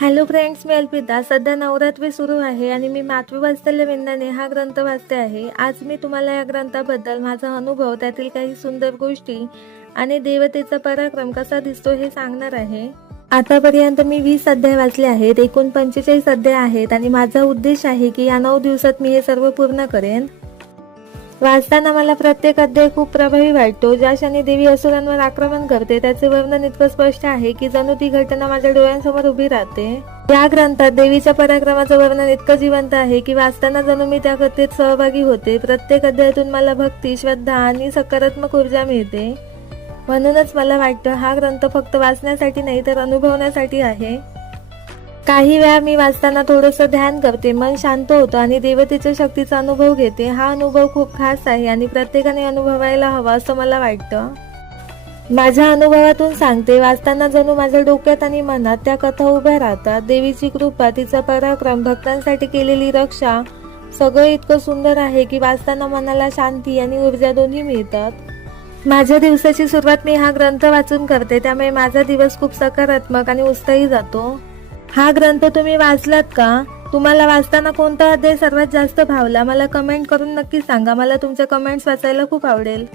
Hello friends मी अल्पिता. सध्या नवरात्री सुरू आहे आणि मी मातृ वात्सल्य विंदाने हा ग्रंथ वाचते आहे. आज मी तुम्हाला या ग्रंथाबद्दल माझा अनुभव त्यातील काही सुंदर गोष्टी आणि देवतेचा पराक्रम कसा दिसतो हे सांगणार आहे. आतापर्यंत मी वीस अध्याय वाचले आहेत एकूण पंचेचाळीस अध्याय आहेत आणि माझा उद्देश आहे की या नऊ दिवसात मी हे सर्व पूर्ण करेन. वाचताना मला प्रत्येक अध्याय खूप प्रभावी वाटतो. ज्या क्षणी देवी असुरांवर आक्रमण करते त्याचे वर्णन इतकं स्पष्ट आहे की जणू ती घटना माझ्या डोळ्यांसमोर उभी राहते. या ग्रंथात देवीच्या पराक्रमाचं वर्णन इतकं जिवंत आहे की वाचताना जणू मी त्या कथेत सहभागी होते. प्रत्येक अध्यायातून मला भक्ती श्रद्धा आणि सकारात्मक ऊर्जा मिळते. म्हणूनच मला वाटतं हा ग्रंथ फक्त वाचण्यासाठी नाही तर अनुभवण्यासाठी आहे. काही वेळा मी वाचताना थोडंसं ध्यान करते मन शांत होतं आणि देवतेच्या शक्तीचा अनुभव घेते. हा अनुभव खूप खास आहे आणि प्रत्येकाने अनुभवायला हवा असं मला वाटतं. माझ्या अनुभवातून सांगते वाचताना जणू माझ्या डोक्यात आणि मनात त्या कथा उभ्या राहतात. देवीची कृपा तिचा पराक्रम भक्तांसाठी केलेली रक्षा सगळं इतकं सुंदर आहे की वाचताना मनाला शांती आणि ऊर्जा दोन्ही मिळतात. माझ्या दिवसाची सुरुवात मी हा ग्रंथ वाचून करते त्यामुळे माझा दिवस खूप सकारात्मक आणि उत्साही जातो. हा ग्रंथ तुम्ही वाचलात का? तुम्हाला वाचताना कोणता अध्याय सर्वात जास्त भावला? मला कमेंट करून नक्की सांगा. मला तुमच्या कमेंट्स वाचायला खूप आवडेल.